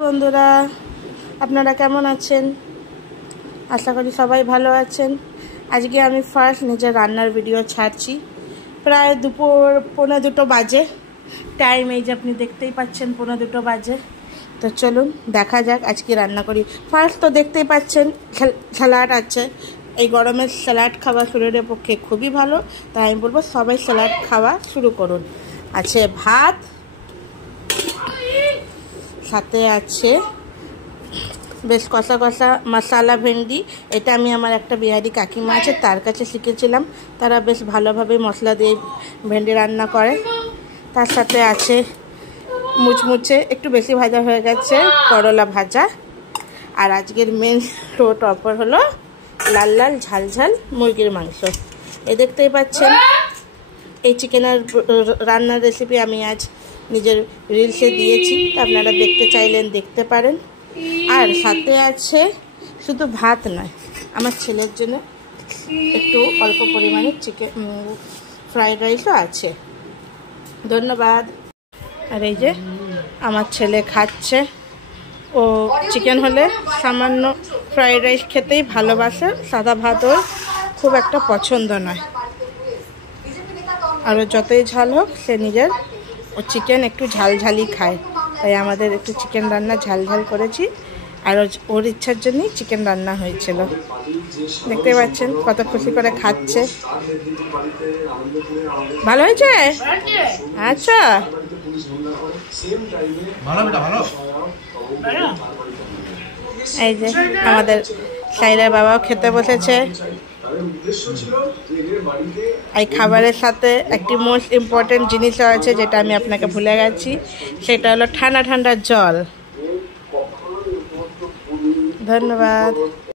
বন্ধুরা, আপনারা কেমন আছেন? আশা করি সবাই ভালো আছেন। আজকে আমি ফার্স্ট নিজের রান্নার ভিডিও ছাড়ছি। প্রায় দুপুর 1:45 বাজে। টাইম এই যে আপনি দেখতেই পাচ্ছেন, 1:45 বাজে। তো চলুন দেখা যাক আজকে রান্না করি। ফার্স্ট তো দেখতেই পাচ্ছেন স্যালাড আছে। এই গরমে স্যালাড খাওয়া শরীরের পক্ষে খুবই ভালো, তাই আমি বলবো সবাই স্যালাড খাওয়া শুরু করুন। আছে ভাত, সাথে আছে বেশ কষা কষা মশালা ভেন্ডি। এটা আমি আমার একটা বিহারি কাকিমা আছে, তার কাছে শিখেছিলাম। তারা বেশ ভালোভাবে মশলা দিয়ে ভেন্ডি রান্না করে। তার সাথে আছে মুচমুচে, একটু বেশি ভাজা হয়ে গেছে, করলা ভাজা। আর আজকের মেন শো টপার হলো লাল লাল ঝাল ঝাল মুরগির মাংস। এই দেখতেই পাচ্ছেন, এই চিকেনের রান্নার রেসিপি আমি আজ নিজের রিলসে দিয়েছি, আপনারা দেখতে চাইলেন দেখতে পারেন। আর সাথে আছে শুধু ভাত নয়, আমার ছেলের জন্য একটু অল্প পরিমাণে চিকেন ফ্রাইড রাইসও আছে। ধন্যবাদ। আর এই যে আমার ছেলে খাচ্ছে। ও চিকেন হলে সামান্য ফ্রাইড রাইস খেতেই ভালোবাসে, সাদা ভাত ওর খুব একটা পছন্দ নয়। আর যতই ঝাল হোক সে নিজের ও চিকেন একটু ঝালঝালই খায়, তাই আমাদের একটু চিকেন রান্না ঝালঝাল করেছি। আর ওর ইচ্ছার জন্যই চিকেন রান্না হয়েছিল। দেখতে পাচ্ছেন কত খুশি করে খাচ্ছে। ভালো হয়েছে? আচ্ছা, এই যে আমাদের সাইরার বাবাও খেতে বসেছে। এই খাবারের সাথে একটি মোস্ট ইম্পর্টেন্ট জিনিসও আছে, যেটা আমি আপনাকে ভুলে গেছি। সেটা হলো ঠান্ডা ঠান্ডা জল। ধন্যবাদ।